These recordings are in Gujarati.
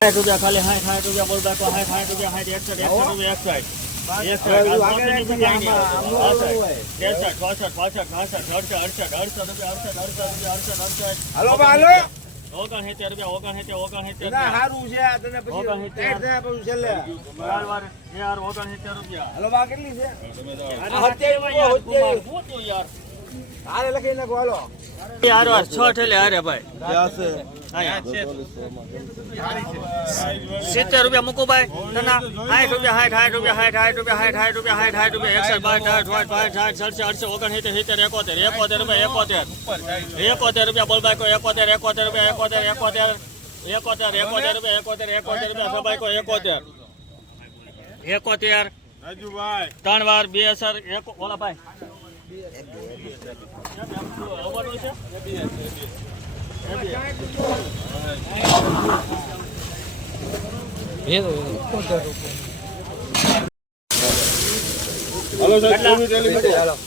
સાઠ રૂપિયા ખાલી સાઠ સાઠ રૂપિયા બોલ બાકો સાઠ સાઠ રૂપિયા સાઠ એકસઠ એકસઠ રૂપિયા. એકસઠ કેટલી છે? હારે લખી નાખો, હાલો. યાર, વાર, છ ઠેલે હારે ભાઈ. સિત્તેર રૂપિયા મૂકો ભાઈ. ના સાઠ રૂપિયા સાઠ સાઠ રૂપિયા સાઠ સાઠ રૂપિયા સાઠ સાઠ રૂપિયા સાઠ સાઠ રૂપિયા એકસઠ બાર સાઠ સાઠ સાઠ સડસઠ અડસો ઓગણસિત્તેર સિત્તેર એકોતેર એકોતેર રૂપિયા એકોતેર. એકોતેર રૂપિયા બોલ બાઈકો એકોતેર એકોતેર રૂપિયા એકોતેર એકોતેર એકોતેર એકોતેર રૂપિયા એકોતેર એકોતેર રૂપિયા સબાઈકો એકોતેર. એકોતેર. ત્રણ વાર બે સર એક ઓલા ભાઈ?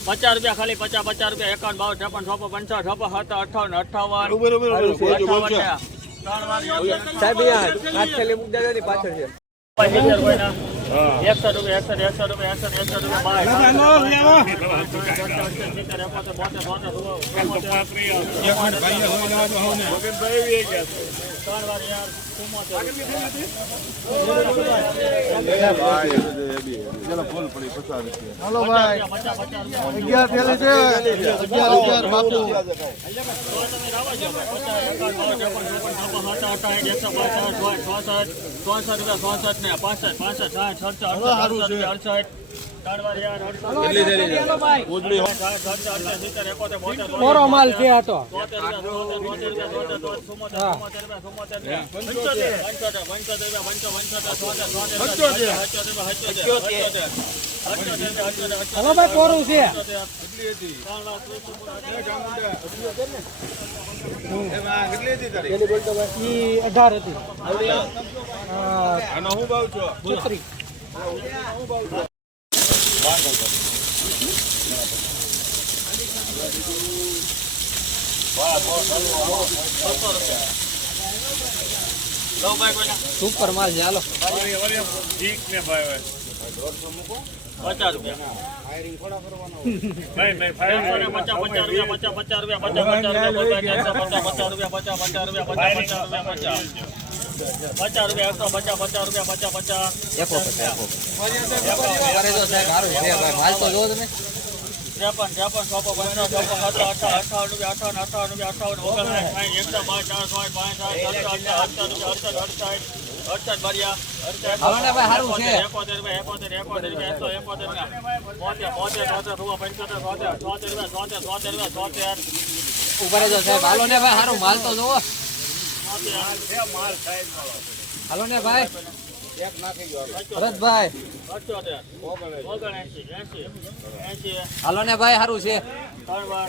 પચાસ રૂપિયા ખાલી પચાસ પચાસ રૂપિયા. એકાવન બાવન છપ્પન છપ્પન પંચાવન છપ્પન સત્તાવન અઠાવન અઠાવન સાહેબ પાછળ છે. સિત્તેર એકસો રૂપિયા એકસો એકસો રૂપિયા એકસો એકસો રૂપિયા બાર સિત્તેર અગિયાર બોતેર બોતેર સાત વાર યાર ચુમ્મોતેર હાલો ભાઈ. પચાસ પચાસ રૂપિયા અગિયાર થેલી છે. મોરો માલ છે આ તો. હલો ભાઈ કોરું છે? એમાં કેટલી હતી તારી? ઈ અઢાર હતી. આનો છે હાલો પચાસ રૂપિયા સુપર માલ છે પચાસ પચાસ રૂપિયા પચાસ પચાસ રૂપિયા પચાસ પચાસ રૂપિયા પચાસ પચાસ રૂપિયા પચાસ પચાસ રૂપિયા પચાસ પચાસ રૂપિયા પચાસ પચાસ રૂપિયા એકસો પચાસ પચાસ રૂપિયા પચાસ પચાસ. એકો અમારે તો સાહેબ સારું છે ભાઈ માલ તો જોવો તમે. ત્રેપન ત્રેપન ચોપન પંચાવન ચોપન સત્તર અઠાવન અઠાવન રૂપિયા અઠાવન અઠાવન રૂપિયા અઠાવન ઓગણસાઠ એકસો બાર ચાર પાંચ પાંચ અડસઠ અડસઠ અડસઠ અડસઠ સારું એકોતેર રૂપિયા એકોતેર એકોતેર રૂપિયા એકસો એકોતેર રૂપિયા. બોતેર ચોતેર રૂપિયા પંચોતેર ચોતેર ચોતેર રૂપિયા ચોતેર ચોતેર રૂપિયા ચોતેર ઉપર જો સાહેબ. હાલો ને ભાઈ સારું માલ તો જોવો. હાલો ને ભાઈ. ભરતભાઈ. હાલો ને ભાઈ સારું છે. ત્રણ વાર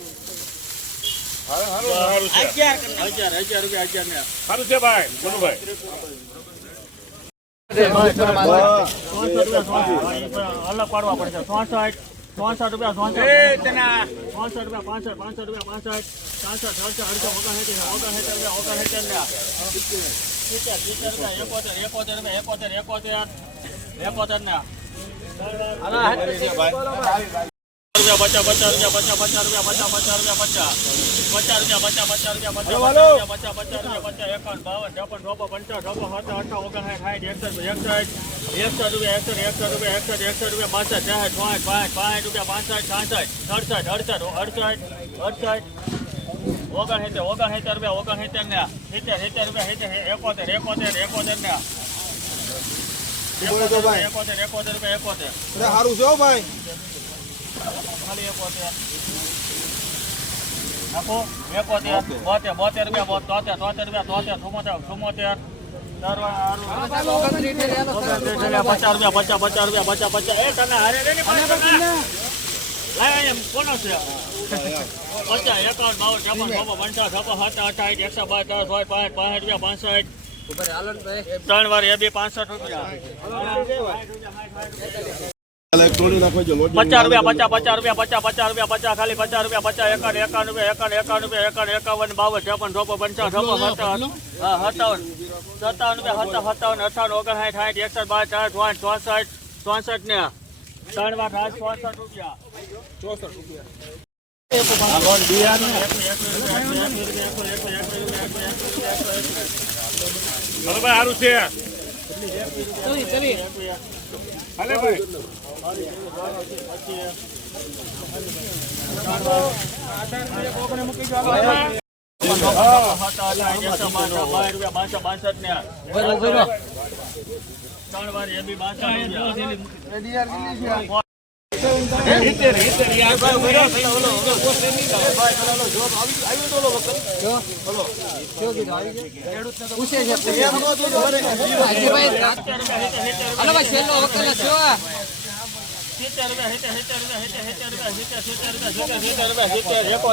સારું છે. ભાઈ અલગ પાડવા પડશે. ચોસઠ ચોસઠ રૂપિયા ચોસઠ ચોસઠ રૂપિયા પાંસઠ પાંસઠ રૂપિયા પાંસઠ અડસઠ અડસો ઓગણસિત્તેર ઓગણસિત્તેર રૂપિયા ઓગણસિત્તેર ને સિત્તેર સિત્તેર રૂપિયા એકોતેર એકોતેર રૂપિયા એકોતેર એકોતેર એકોતેર ને. રૂપિયા પચાસ પચાસ રૂપિયા પચાસ પચાસ રૂપિયા પચાસ પચાસ રૂપિયા પચાસ. પચાસ રૂપિયા પચાસ પચાસ રૂપિયા પચાસ પચાસ રૂપિયા પચાસ એકાવન બાવન ત્રેપન ચોપન પંચાવન છપ્પન સત્તર અઠાવન ઓગણસાઠ સાઠ એકસઠ એકસઠ એકસઠ રૂપિયા એકસઠ એકસઠ રૂપિયા એકસઠ એકસઠ રૂપિયા બાસઠ ચાસઠ પાંચ પાંચ પાંચ રૂપિયા પાંસઠ છાસઠ સડસઠ અડસઠ અડસઠ અડસઠ ઓગણસિત્તેર ઓગણસિત્તેર રૂપિયા ઓગણસિત્તેર ને સિત્તેર સિત્તેર રૂપિયા સિત્તેર એકોતેર એકોતેર એકોતેર ને એકોતેર એકોતેર રૂપિયા એકોતેર. સારું છે ભાઈ. એકોતેર રૂપિયા તોતેર તોતેર રૂપિયા પચાસ રૂપિયા પચાસ પચાસ પચાસ પચાસ પચાસ એ પાંચસો એમ કોનો છે પચાસ એકાવન બાવન ત્રેપન ચોપન પંચાવન છપ્પન સત્તર અઠાવીસ એકસો બાર પાંચ રૂપિયા પાંસઠ ત્રણ વાર એ બી પાંસઠ રૂપિયા. પચાસ રૂપિયા પચાસ પચાસ રૂપિયા પચાસ પચાસ રૂપિયા પચાસ ખાલી પચાસ રૂપિયા પચાસ એકાવન એકાવન રૂપિયા એકાવન એકાવન રૂપિયા એકાવન એકાવન બાવન છપ્પન ચોપન પંચાવન છપ્પન સત્તાવન. સત્તાવન. સત્તાવન રૂપિયા સત્તાવન સત્તાવન અઠાવન ઓગણસાઠ સાઠ એકસઠ બાર ચાર ચોસઠ ચોસઠ ને ત્રણ વાર સાઠ ચોસઠ રૂપિયા. સારું છે. હાલે ભાઈ ત્રણ વાર એ બી બાસઠ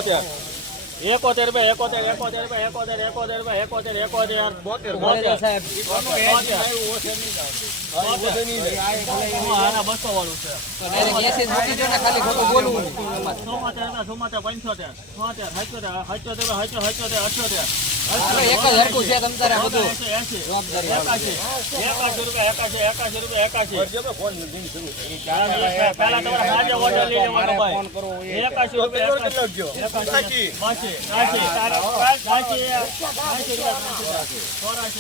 રૂપિયા એકોતેર રૂપિયા એકોતેર એકોતેર રૂપિયા એકોતેર એકોતેર રૂપિયા એકોતેર એકોતેર બોતેર બોતેર સાહેબ બસો વાળું છે. ચોમાતેર રૂપિયા પંચોતેર છોતેર હચોતેર હચોતેર હચોતેર અઠ્યોતેર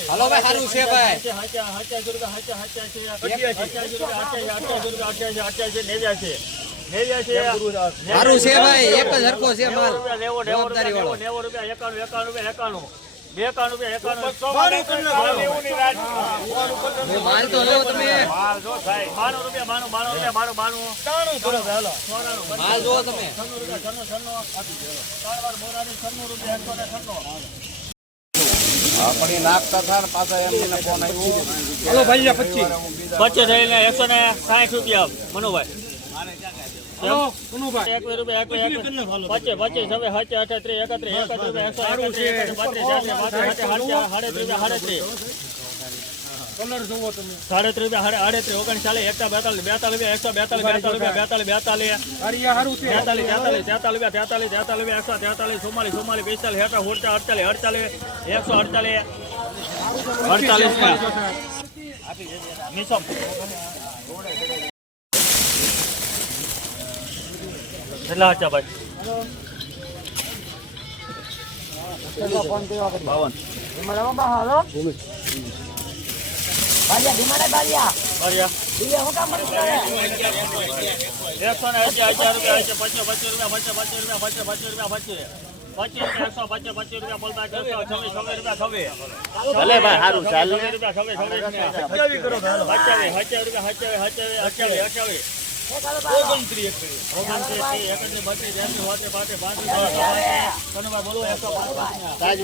હાલો, છે ભાઈ. સારું છે ભાઈ. હચ્યા, રૂપિયા. અઠ્યાસી રૂપિયા, અઠ્યાસી, અઠ્યાસી રૂપિયા, અઠ્યાસી, અઠ્યાસી, નેવ્યાસી. નેવ્યાસી. સારું છે ભાઈ એક જ હરખો છે નેવું માલ જવાબદારી વાળો નેવું, રૂપિયા, એકાણું, એકાણું રૂપિયા, એકાણું. એકાણું રૂપિયા, એકાણું. માલ તો લો તમે બાણું રૂપિયા, બાણું, બાણું રૂપિયા, બાણું, બાણું. માલ જોવો તમે છન્નું રૂપિયા, છન્નું, છન્નું. ત્રણ વાર મોરાની છન્નું રૂપિયા, એકસો ને છન્નું. પચીસ થઈને એકસો ને સાઠ રૂપિયા મનુભાઈ. પચીસ, પચીસ, એકસો રૂપિયા. સાડત્રીસ રૂપિયા, આડત્રીસ, ઓગણચાલીસ, એકતા બેતાલીસ, બેતાલીસ એકસો બેતાલીસ, બેતાલીસ રૂપિયા, બેતાલીસ, બેતાલીસ. તેતાલીસ, તેતાલીસ, તેતાલીસ તેતાલીસ, તેતાલીસ એકસો તેતાલીસ, ચુમ્માલીસ, ચુમ્માલીસ, પિસ્તાલીસ, હેઠળ, હુડતા, અડતાલીસ, અડતાલીસ, એકસો અડતાલીસ, અડતાલીસ કેટલા હતા ભાઈ બાવન. એકસો ને એસી હજાર રૂપિયા છે પચીસ પચીસ રૂપિયા પચીસ પચીસ રૂપિયા પચીસ પચીસ રૂપિયા પચીસ ભલે ભાઈ સારું ચાલ. ઓગણત્રીસ. ઓગણત્રીસ. એકત્રીસ બત્રીસ ત્યાંસી બોતેર પાંત્રીસ પાંત્રીસ બોલો એકસો પાંત્રીસ